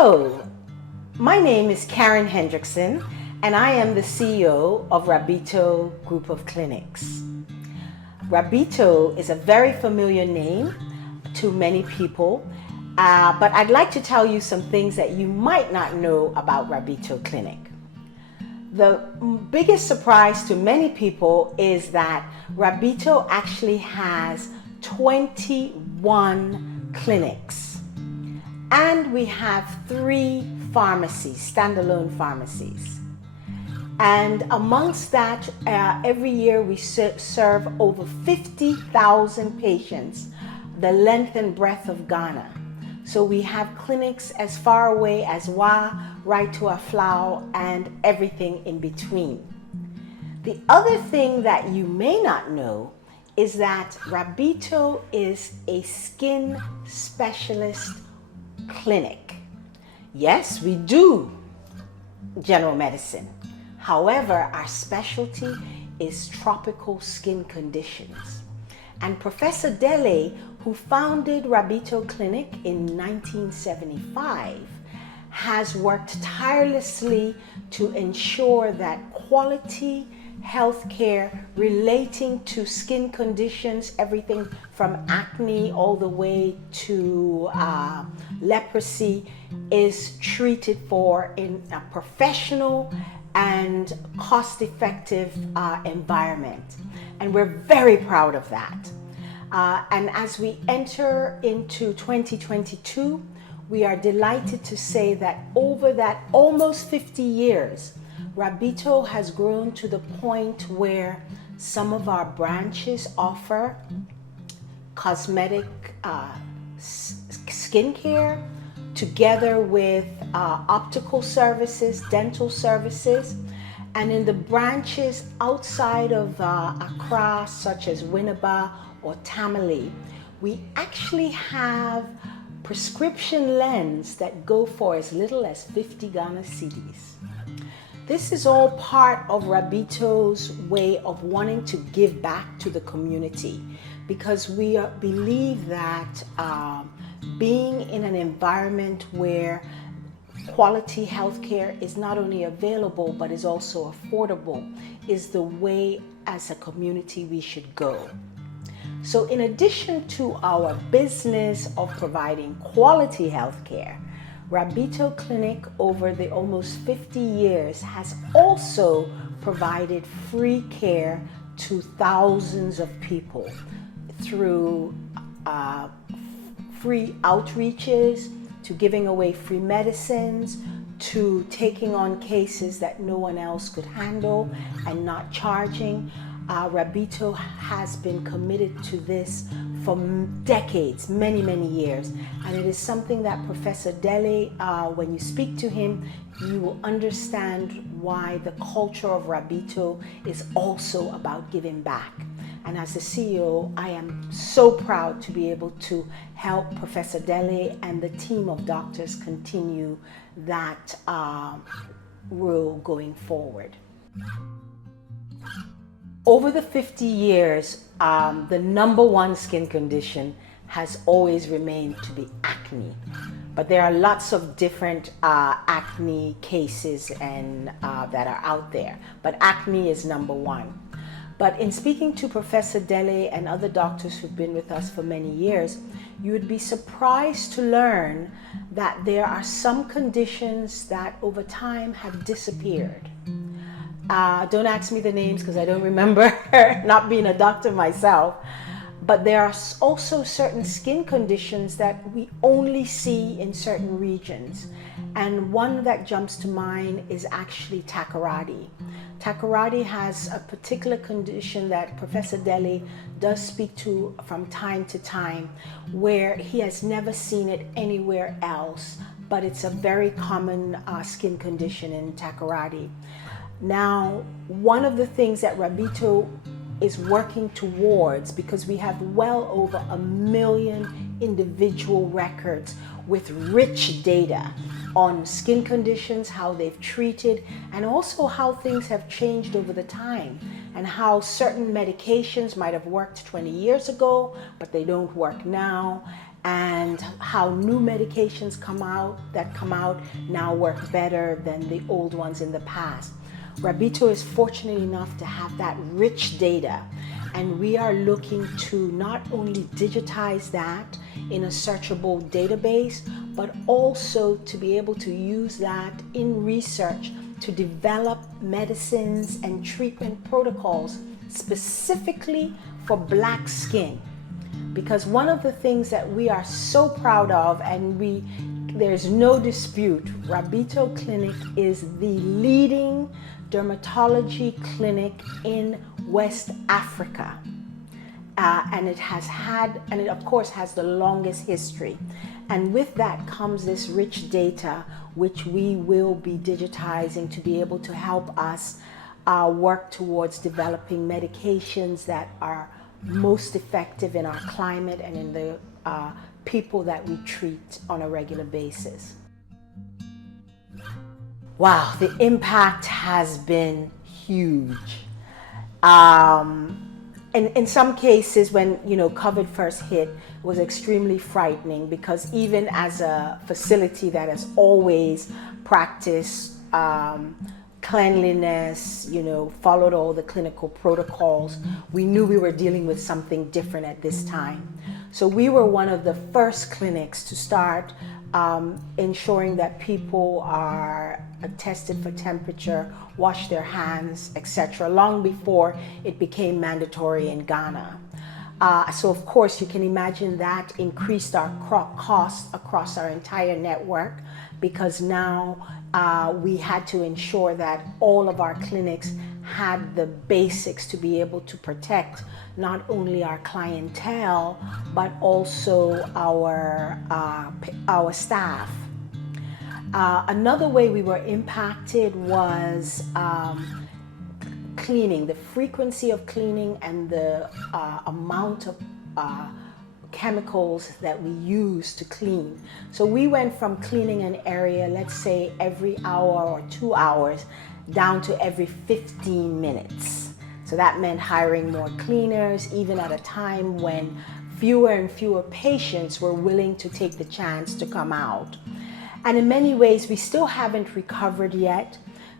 So, my name is Karen Hendrickson, and I am the CEO of Rabito Group of Clinics. Rabito is a very familiar name to many people, but I'd like to tell you some things that you might not know about Rabito Clinic. The biggest surprise to many people is that Rabito actually has 21 clinics, and we have 3 pharmacies, standalone pharmacies. And amongst that, every year we serve over 50,000 patients, the length and breadth of Ghana. So we have clinics as far away as Wa, right to Aflao, and everything in between. The other thing that you may not know is that Rabito is a skin specialist clinic. Yes, we do general medicine. However, our specialty is tropical skin conditions. And Professor Dele, who founded Rabito Clinic in 1975, has worked tirelessly to ensure that quality healthcare relating to skin conditions, everything from acne all the way to leprosy, is treated for in a professional and cost-effective environment. And we're very proud of that. And as we enter into 2022, we are delighted to say that over that almost 50 years, Rabito has grown to the point where some of our branches offer cosmetic skincare together with optical services, dental services. And in the branches outside of Accra, such as Winneba or Tamale, we actually have prescription lens that go for as little as 50 Ghana cedis. This is all part of Rabito's way of wanting to give back to the community, because we believe that being in an environment where quality healthcare is not only available but is also affordable is the way as a community we should go. So in addition to our business of providing quality healthcare, Rabito Clinic over the almost 50 years has also provided free care to thousands of people through free outreaches, to giving away free medicines, to taking on cases that no one else could handle and not charging. Rabito has been committed to this for decades, many years, and it is something that Professor Dele, when you speak to him, you will understand why the culture of Rabito is also about giving back. And as the CEO, I am so proud to be able to help Professor Dele and the team of doctors continue that role going forward. Over the 50 years, the #1 skin condition has always remained to be acne. But there are lots of different acne cases and that are out there. But acne is #1. But in speaking to Professor Dele and other doctors who've been with us for many years, you would be surprised to learn that there are some conditions that over time have disappeared. Don't ask me the names because I don't remember, not being a doctor myself. But there are also certain skin conditions that we only see in certain regions. And one that jumps to mind is actually Takoradi. Takoradi has a particular condition that Professor Dele does speak to from time to time, where he has never seen it anywhere else, but it's a very common skin condition in Takoradi. Now, one of the things that Rabito is working towards, because we have well over 1 million individual records with rich data on skin conditions, how they've treated, and also how things have changed over the time, and how certain medications might have worked 20 years ago, but they don't work now, and how new medications come out now work better than the old ones in the past. Rabito is fortunate enough to have that rich data, and we are looking to not only digitize that in a searchable database, but also to be able to use that in research to develop medicines and treatment protocols specifically for Black skin. Because one of the things that we are so proud of, and there's no dispute, Rabito Clinic is the leading dermatology clinic in West Africa. And it of course has the longest history. And with that comes this rich data, which we will be digitizing to be able to help us work towards developing medications that are most effective in our climate and in the people that we treat on a regular basis. Wow, the impact has been huge. In some cases, when COVID first hit, it was extremely frightening, because even as a facility that has always practiced cleanliness, followed all the clinical protocols, we knew we were dealing with something different at this time. So we were one of the first clinics to start ensuring that people are tested for temperature, wash their hands, etc., long before it became mandatory in Ghana. So of course you can imagine that increased our costs across our entire network, because now we had to ensure that all of our clinics had the basics to be able to protect not only our clientele, but also our staff. Another way we were impacted was cleaning, the frequency of cleaning and the amount of chemicals that we use to clean. So we went from cleaning an area, let's say every hour or 2 hours, down to every 15 minutes. So that meant hiring more cleaners, even at a time when fewer and fewer patients were willing to take the chance to come out. And in many ways, we still haven't recovered yet.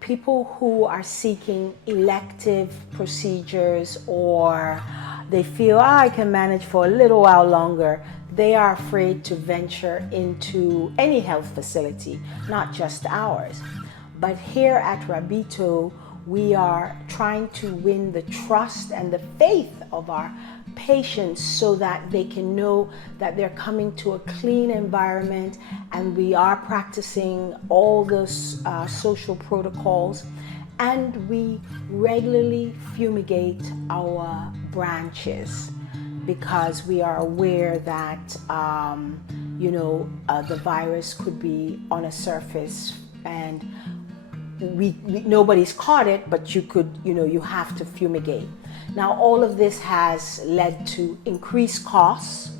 People who are seeking elective procedures, or they feel, I can manage for a little while longer, they are afraid to venture into any health facility, not just ours. But here at Rabito, we are trying to win the trust and the faith of our patients so that they can know that they're coming to a clean environment, and we are practicing all those social protocols, and we regularly fumigate our branches, because we are aware that the virus could be on a surface, and nobody's caught it, but you have to fumigate. Now, all of this has led to increased costs,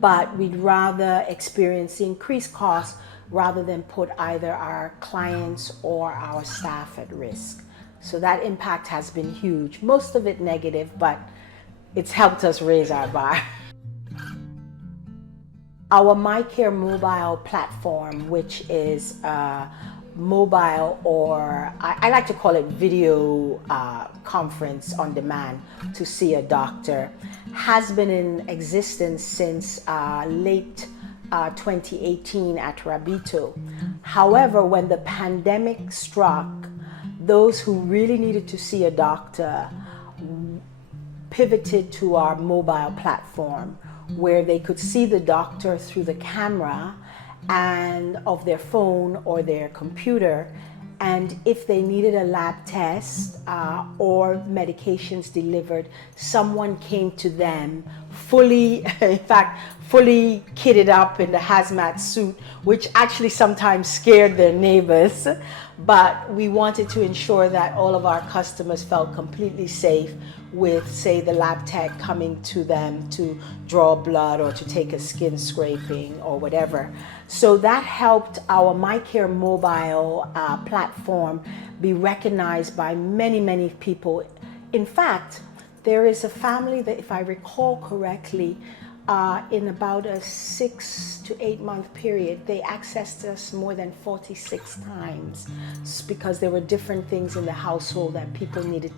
but we'd rather experience the increased costs rather than put either our clients or our staff at risk. So that impact has been huge, most of it negative, but it's helped us raise our bar. Our MyCare mobile platform, which is mobile, or I like to call it video conference on demand to see a doctor, has been in existence since late 2018 at Rabito. However, when the pandemic struck, those who really needed to see a doctor pivoted to our mobile platform, where they could see the doctor through the camera and of their phone or their computer, and if they needed a lab test or medications delivered, someone came to them fully kitted up in the hazmat suit, which actually sometimes scared their neighbors. But we wanted to ensure that all of our customers felt completely safe with, say, the lab tech coming to them to draw blood or to take a skin scraping or whatever. So that helped our MyCare mobile platform be recognized by many, many people. In fact, there is a family that, if I recall correctly, in about a 6 to 8 month period, they accessed us more than 46 times because there were different things in the household that people needed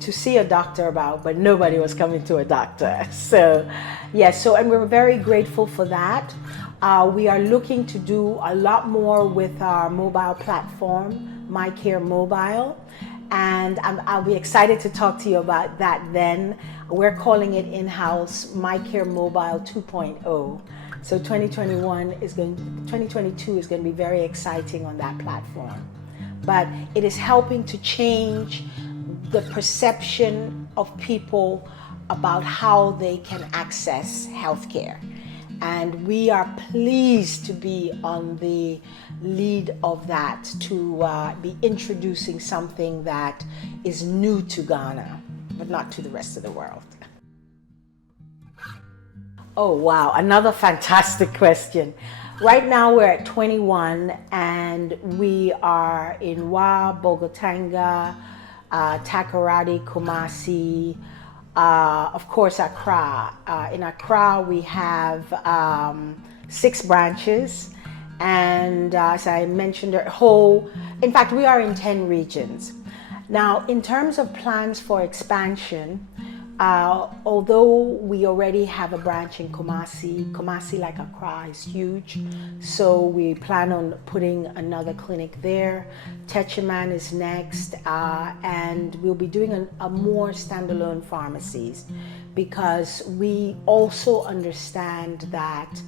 to see a doctor about, but nobody was coming to a doctor. So, yeah, and we're very grateful for that. We are looking to do a lot more with our mobile platform, MyCare Mobile. And I'll be excited to talk to you about that then. We're calling it in-house MyCare Mobile 2.0. So 2022 is going to be very exciting on that platform. But it is helping to change the perception of people about how they can access healthcare. And we are pleased to be on the lead of that, to be introducing something that is new to Ghana, but not to the rest of the world. Oh, wow, another fantastic question. Right now we're at 21 and we are in Wa, Bogotanga, Takoradi, Kumasi, of course, Accra. In Accra, we have 6 branches, and as I mentioned, in fact, we are in 10 regions. Now, in terms of plans for expansion, although we already have a branch in Kumasi, like Accra, is huge, so we plan on putting another clinic there. Techiman is next, and we'll be doing a more standalone pharmacies, because we also understand that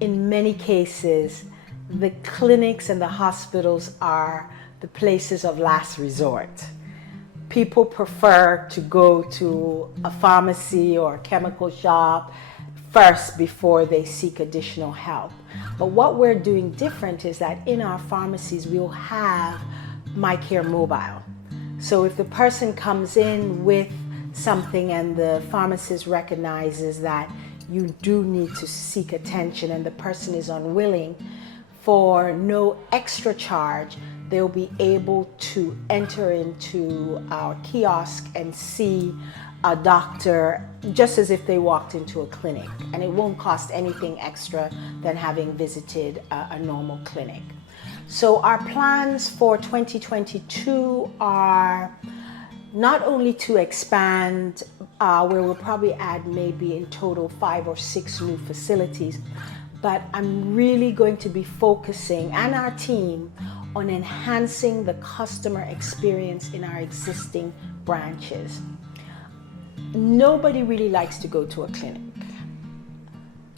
in many cases the clinics and the hospitals are the places of last resort. People prefer to go to a pharmacy or a chemical shop first before they seek additional help. But what we're doing different is that in our pharmacies, we'll have MyCare Mobile. So if the person comes in with something and the pharmacist recognizes that you do need to seek attention and the person is unwilling, for no extra charge, they'll be able to enter into our kiosk and see a doctor just as if they walked into a clinic, and it won't cost anything extra than having visited a normal clinic. So our plans for 2022 are not only to expand, where we'll probably add maybe in total 5 or 6 new facilities, but I'm really going to be focusing, and our team, on enhancing the customer experience in our existing branches. Nobody really likes to go to a clinic,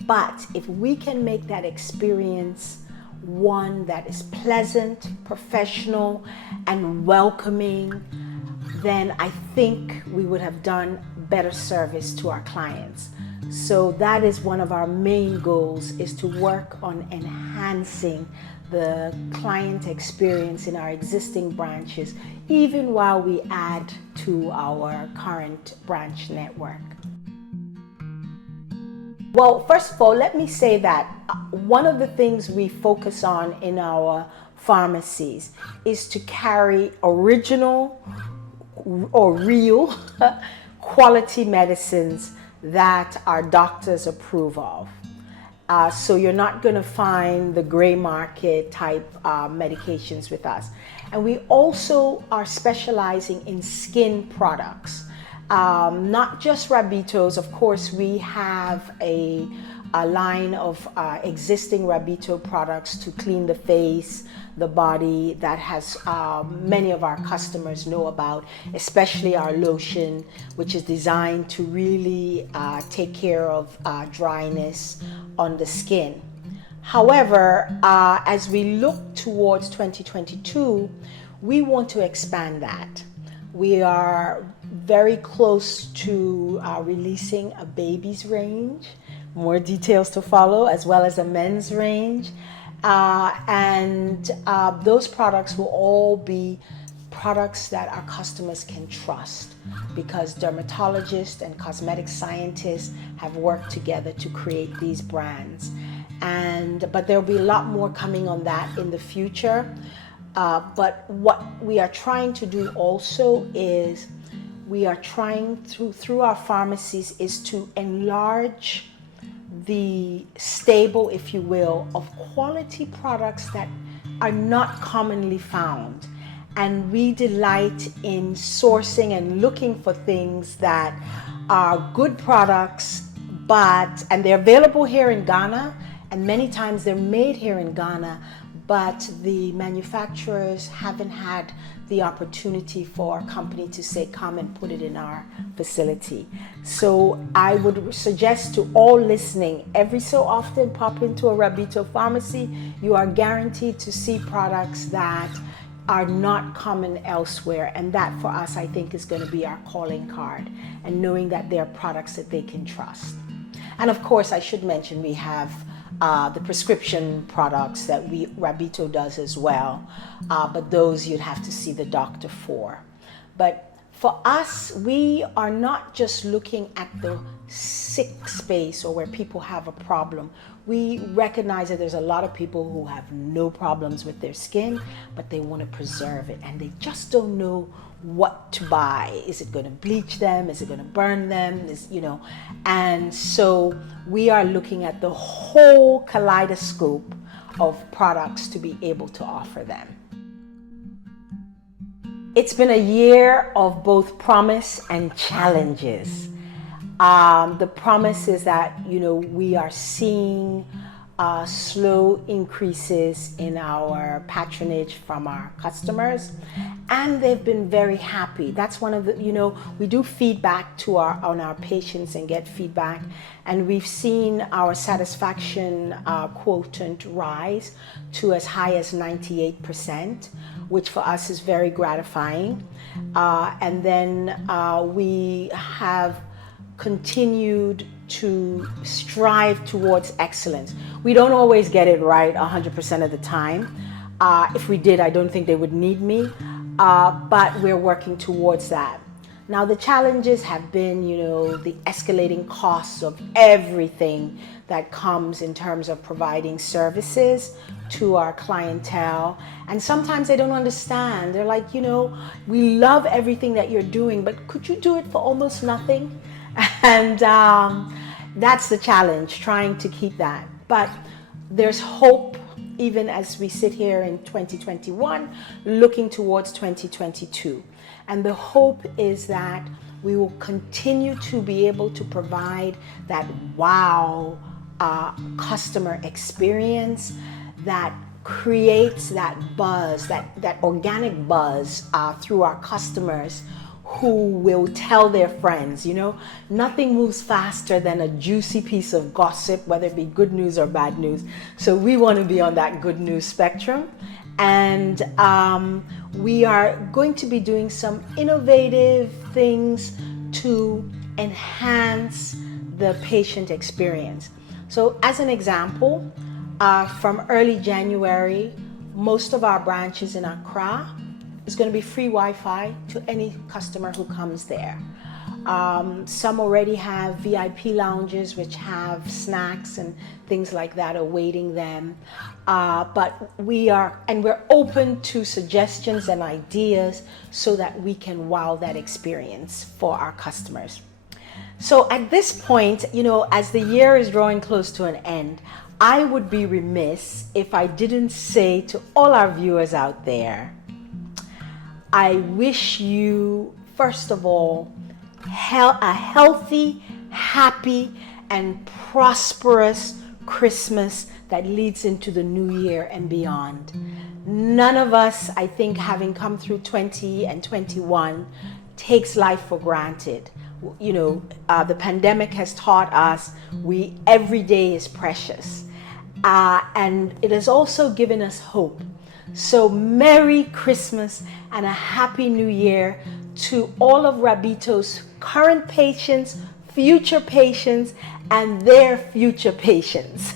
but if we can make that experience one that is pleasant, professional, and welcoming, then I think we would have done better service to our clients. So that is one of our main goals, is to work on enhancing the client experience in our existing branches, even while we add to our current branch network. Well, first of all, let me say that one of the things we focus on in our pharmacies is to carry original or real quality medicines that our doctors approve of. So you're not going to find the gray market type medications with us. And we also are specializing in skin products, not just Rabitos. Of course, we have a line of existing Rabito products to clean the face, the body, that has many of our customers know about, especially our lotion, which is designed to really take care of dryness on the skin. However, as we look towards 2022, we want to expand that. We are very close to releasing a baby's range, more details to follow, as well as a men's range. Those products will all be products that our customers can trust, because dermatologists and cosmetic scientists have worked together to create these brands. But there'll be a lot more coming on that in the future. But what we are trying to do also is we are trying through our pharmacies is to enlarge the stable, if you will, of quality products that are not commonly found. And we delight in sourcing and looking for things that are good products, and they're available here in Ghana, and many times they're made here in Ghana, but the manufacturers haven't had the opportunity for a company to say, come and put it in our facility. So I would suggest to all listening, every so often pop into a Rabito pharmacy. You are guaranteed to see products that are not common elsewhere, and that for us I think is going to be our calling card, and knowing that they're products that they can trust. And of course I should mention we have the prescription products that Rabito does as well, but those you'd have to see the doctor for. But for us, we are not just looking at the sick space or where people have a problem. We recognize that there's a lot of people who have no problems with their skin, but they want to preserve it and they just don't know what to buy. Is it going to bleach them? Is it going to burn them? And so we are looking at the whole kaleidoscope of products to be able to offer them. It's been a year of both promise and challenges. The promise is that, we are seeing slow increases in our patronage from our customers, and they've been very happy. That's one of the, we do feedback on our patients and get feedback, and we've seen our satisfaction quotient rise to as high as 98%, which for us is very gratifying. And then we have continued to strive towards excellence. We don't always get it right 100% of the time. If we did, I don't think they would need me, but we're working towards that. Now the challenges have been, the escalating costs of everything that comes in terms of providing services to our clientele. And sometimes they don't understand. They're like, we love everything that you're doing, but could you do it for almost nothing? And that's the challenge, trying to keep that. But there's hope, even as we sit here in 2021, looking towards 2022. And the hope is that we will continue to be able to provide that wow customer experience that creates that buzz, that organic buzz through our customers, who will tell their friends. Nothing moves faster than a juicy piece of gossip, whether it be good news or bad news. So we want to be on that good news spectrum. And we are going to be doing some innovative things to enhance the patient experience. So as an example, from early January, most of our branches in Accra is going to be free Wi-Fi to any customer who comes there. Some already have VIP lounges which have snacks and things like that awaiting them. But we're open to suggestions and ideas so that we can wow that experience for our customers. So at this point, as the year is drawing close to an end, I would be remiss if I didn't say to all our viewers out there, I wish you, first of all, a healthy, happy, and prosperous Christmas that leads into the new year and beyond. None of us, I think, having come through 20 and 21, takes life for granted. The pandemic has taught us every day is precious. And it has also given us hope. So Merry Christmas and a Happy New Year to all of Rabito's current patients, future patients, and their future patients.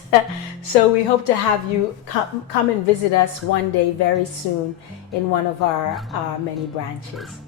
So we hope to have you come and visit us one day very soon in one of our many branches.